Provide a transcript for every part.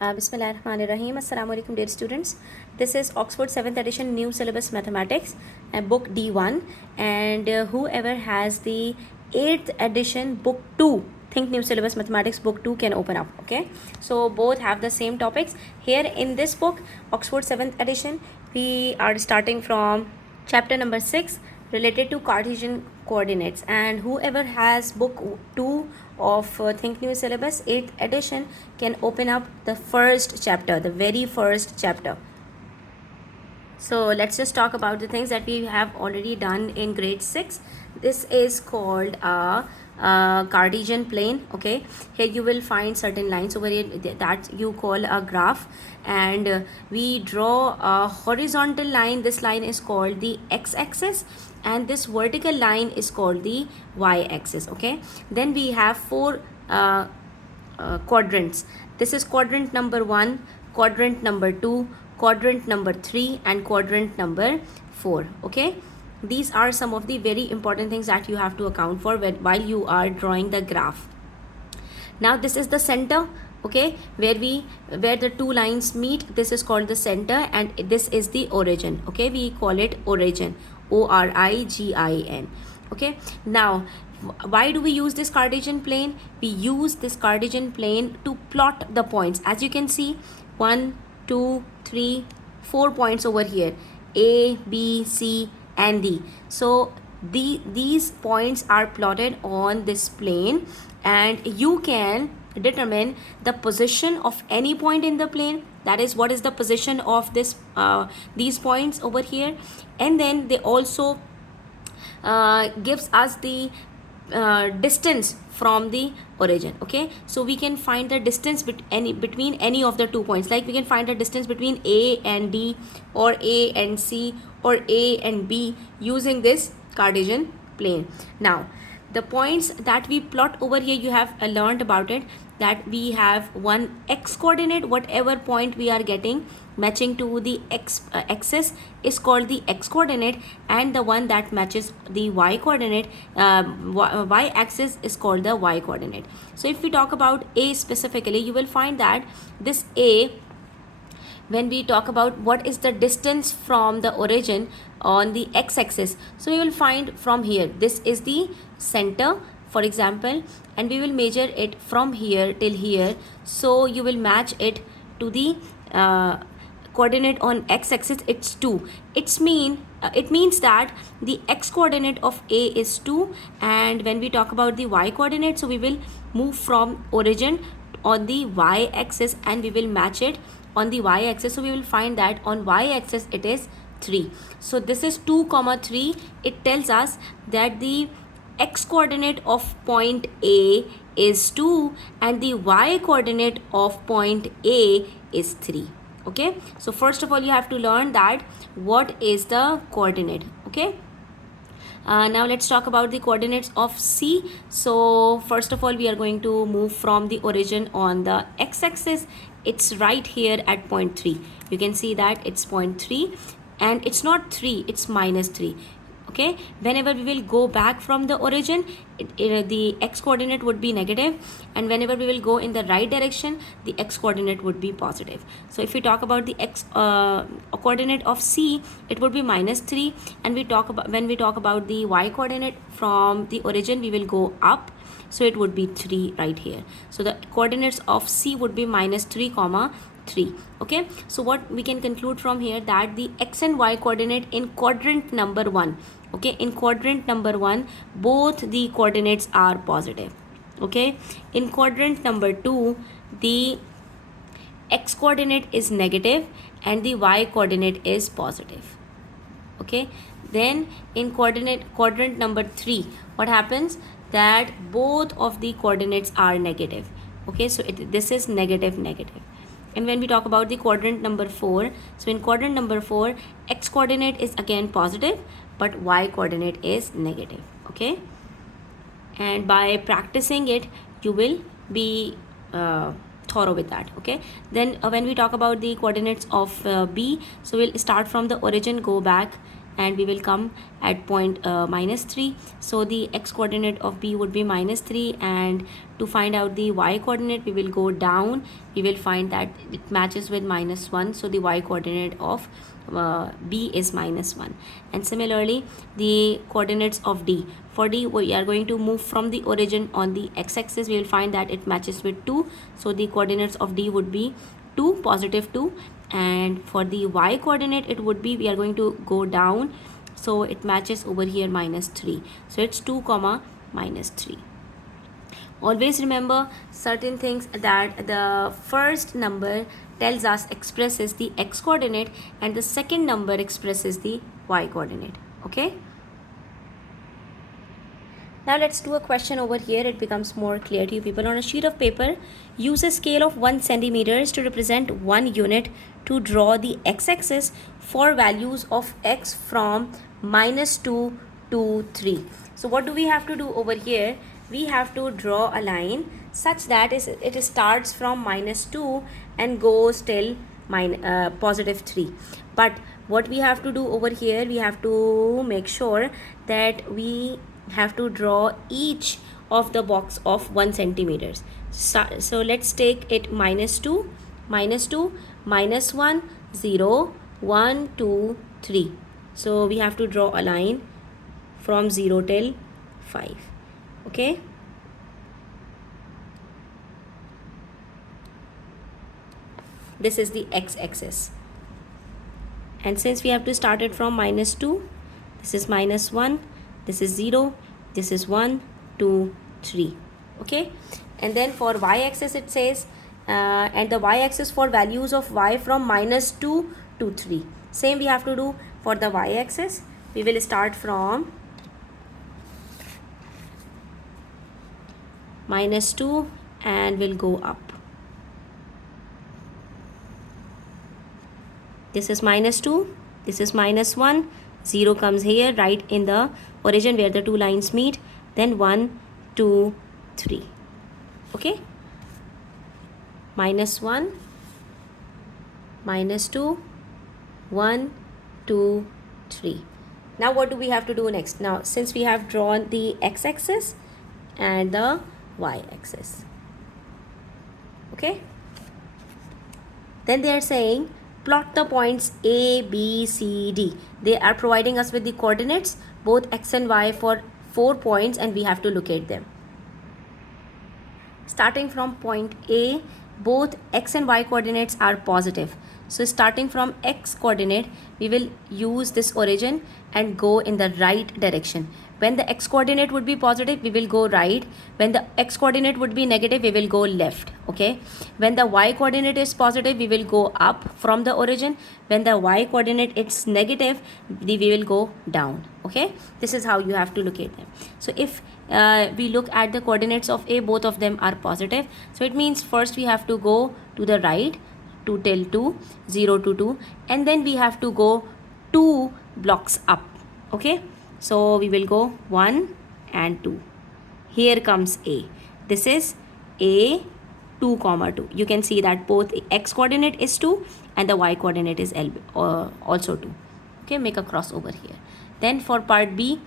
Bismillahirrahmanirrahim. Assalamu alaikum, dear students. This is Oxford 7th edition new syllabus mathematics, book D1, and whoever has the 8th edition book 2, think new syllabus mathematics book 2, can open up. Okay, so both have the same topics. Here in this book, Oxford 7th edition, we are starting from chapter number 6 related to Cartesian coordinates, and whoever has book 2 of think new syllabus 8th edition can open up the first chapter, the very first chapter. So let's just talk about the things that we have already done in grade 6. This is called a Cartesian plane. Okay, here you will find certain lines over here that you call a graph, and we draw a horizontal line. This line is called the x-axis, and this vertical line is called the y-axis. Okay, then we have four quadrants. This is quadrant number 1, quadrant number 2, quadrant number 3, and quadrant number 4. Okay, these are some of the very important things that you have to account for while you are drawing the graph. Now this is the center, okay, where the two lines meet. This is called the center, and this is the origin. Okay, we call it origin, origin. Okay, now why do we use this Cartesian plane? We use this Cartesian plane to plot the points. As you can see, 1 2 3 4 points over here, A, B, C, and D. So these points are plotted on this plane, and you can determine the position of any point in the plane. That is, what is the position of this these points over here, and then they also gives us the distance from the origin. Okay, so we can find the distance between any of the 2 points. Like we can find the distance between A and D, or A and C, or A and B using this Cartesian plane. Now the points that we plot over here, you have learned about it, that we have one x coordinate. Whatever point we are getting matching to the x axis is called the x coordinate, and the one that matches the y coordinate, y axis, is called the y coordinate. So if we talk about A specifically, you will find that this A, when we talk about what is the distance from the origin on the x-axis, so we will find from here, this is the center, for example, and we will measure it from here till here. So you will match it to the coordinate on x-axis. It's 2. It means that the x coordinate of A is 2, and when we talk about the y coordinate, so we will move from origin on the y-axis and we will match it on the y-axis. So we will find that on y-axis it is 3. So this is 2, 3. It tells us that the x coordinate of point A is 2 and the y coordinate of point A is 3. Okay, so first of all you have to learn that what is the coordinate. Okay, now let's talk about the coordinates of C. So first of all we are going to move from the origin on the x-axis. It's right here at point 3. You can see that it's point 3, and it's not 3, it's minus 3. Okay, whenever we will go back from the origin, the x coordinate would be negative, and whenever we will go in the right direction, the x coordinate would be positive. So if we talk about the x coordinate of C, it would be minus 3, and when we talk about the y coordinate from the origin, we will go up, so it would be 3 right here. So the coordinates of C would be minus 3, 3. Okay, so what we can conclude from here, that the x and y coordinate in quadrant number 1, okay, in quadrant number 1 both the coordinates are positive. Okay, in quadrant number 2 the x coordinate is negative and the y coordinate is positive. Okay, then in quadrant number 3, what happens, that both of the coordinates are negative. Okay, so this is negative. And when we talk about the quadrant number 4, so in quadrant number 4, x coordinate is again positive, but y coordinate is negative. Okay, and by practicing it, you will be thorough with that. Okay, then when we talk about the coordinates of B, so we'll start from the origin, go back, and we will come at point -3. So the x coordinate of B would be -3, and to find out the y coordinate we will go down. We will find that it matches with -1, so the y coordinate of B is -1. And similarly the coordinates of D, for D we are going to move from the origin on the x-axis. We will find that it matches with 2, so the coordinates of D would be 2, +2. And for the y coordinate it would be, we are going to go down, so it matches over here -3, so it's 2, -3. Always remember certain things, that the first number tells us, expresses the x coordinate, and the second number expresses the y coordinate. Okay, now let's do a question over here. It becomes more clear to you people. On a sheet of paper, use a scale of 1 centimeters to represent 1 unit to draw the x-axis for values of x from -2 to 3. So what do we have to do over here? We have to draw a line such that it starts from -2 and goes till +3. But what we have to do over here, we have to make sure that we have to draw each of the box of 1 centimeters. So let's take it -2, -2, -1, 0, 1, 2, 3. So we have to draw a line from 0 till 5. Okay, this is the x-axis, and since we have to start it from -2, this is -1, this is 0, this is 1, 2, 3. Okay, and then for y-axis it says and the y-axis for values of y from -2 to 3. Same we have to do for the y-axis. We will start from -2 and will go up. This is -2, this is -1, 0 comes here right in the origin where the two lines meet, then 1, 2, 3. Okay, -1, -2, 1, 2, 3. Now what do we have to do next? Now since we have drawn the x-axis and the y-axis, okay, then they are saying plot the points A, B, C, D. They are providing us with the coordinates, both x and y, for 4 points, and we have to locate them. Starting from point A, both x and y coordinates are positive. So starting from x coordinate, we will use this origin and go in the right direction. When the x coordinate would be positive, we will go right. When the x coordinate would be negative, we will go left. Okay, when the y coordinate is positive, we will go up from the origin. When the y coordinate is negative, we will go down. Okay, this is how you have to locate them. So if we look at the coordinates of A, both of them are positive, so it means first we have to go to the right, 2 till 2, 0 to 2, and then we have to go 2 blocks up. Okay, so we will go 1 and 2. Here comes A. This is A, 2, 2. You can see that both x coordinate is 2 and the y coordinate is also 2. Okay, make a cross over here. Then for part B,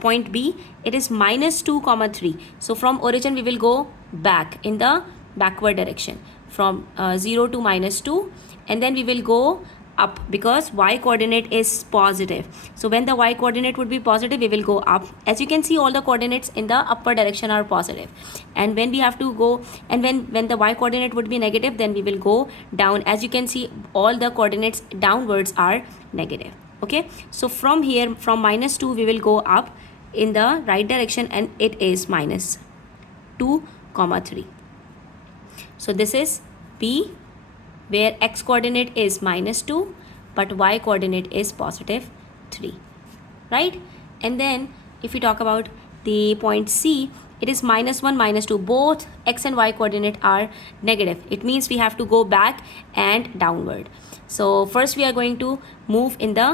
point B, it is -2, 3. So from origin we will go back in the backward direction from 0 to -2, and then we will go up because y coordinate is positive. So when the y coordinate would be positive, we will go up. As you can see, all the coordinates in the upper direction are positive, and when we have to go, and when the y coordinate would be negative, then we will go down. As you can see, all the coordinates downwards are negative. Okay, so from here, from -2, we will go up in the right direction, and it is -2, 3. So this is B, where x coordinate is -2 but y coordinate is +3, right? And then if we talk about the point C, it is -1, -2. Both x and y coordinate are negative. It means we have to go back and downward. So first we are going to move in the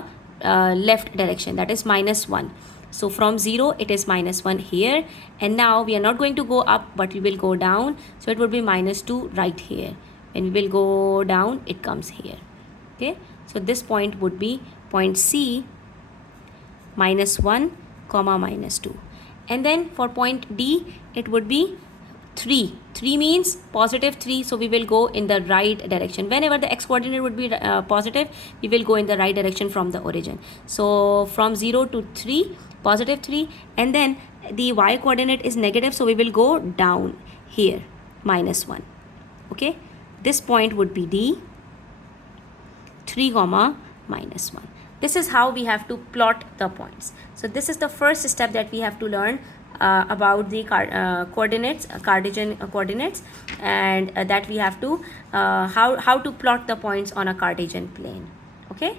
left direction, that is -1. So from 0 it is -1 here, and now we are not going to go up but we will go down, so it would be -2 right here. When we will go down, it comes here. Okay, so this point would be point C, -1, -2. And then for point D, it would be 3. 3 means positive 3, so we will go in the right direction. Whenever the x coordinate would be positive, we will go in the right direction from the origin. So from 0 to 3, positive 3, and then the y coordinate is negative, so we will go down here, -1. Okay, this point would be D, 3, -1. This is how we have to plot the points. So this is the first step that we have to learn about the coordinates, Cartesian coordinates, and that we have to how to plot the points on a Cartesian plane. Okay.